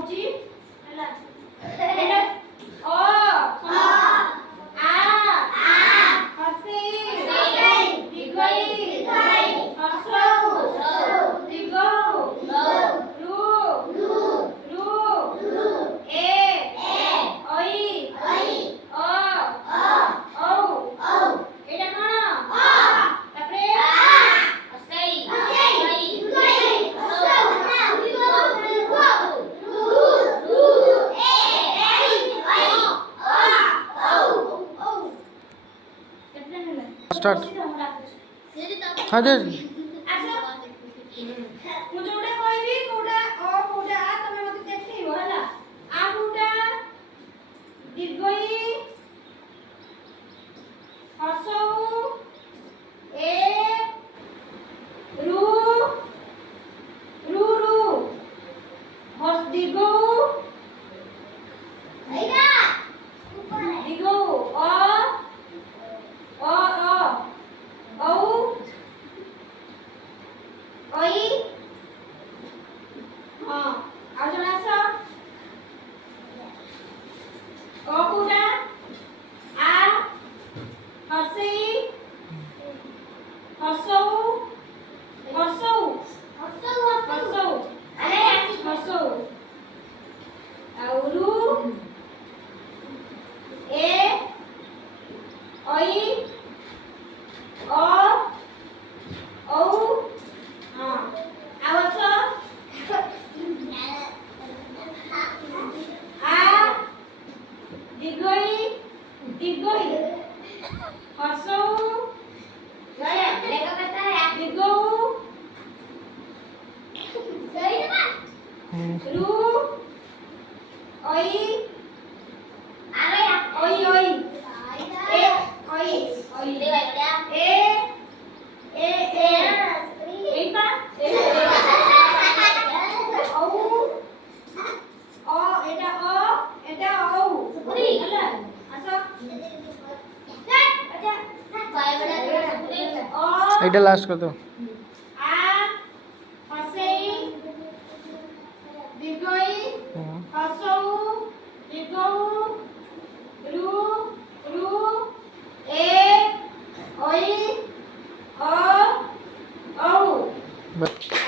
ହଉଛି ହେଲା ଏଟା ଅ ଆ ହର୍ଷେଇ ଦୀର୍ଘଇ ହର୍ଷଉ ଦୀର୍ଘଉ ରୁ ଏ ଐ ଅ ଔ ଏଇଟା କଣ ତାପରେ ହର୍ଷେଇ स्टार्ट हाँ दे ମୁଁ ଯୋଉଟା କହିବି କୋଉଟା ଅ କୋଉଟା ଆ ତମେ ମତେ ଦେଖେଇବ ହେଲା ଆ କୋଉଟା ଦୀର୍ଘଇ ହର୍ଷଉ ଏ ରୁ ହର୍ଷ ଦୀର୍ଘଉ ଦୀର୍ଘଉ ଅ ଔ ଐ ହଁ ଆଉ ଜଣ ଆସ ଅ କୋଉଟା ଆ ହର୍ଷେଇ ହର୍ଷଉ ହର୍ଷଉ ଆଉ ରୁ ଏ ଐ ଅ ଔ ହଁ ଆଉ ଆସ ଆ ଦୀର୍ଘଇ ହର୍ଷଉ ଦୀର୍ଘଉ ରୁ ଐ एटा लास्ट कर दो दीर्घई हर्षौ दीर्घौ रू ए ଐ ଅ ଔ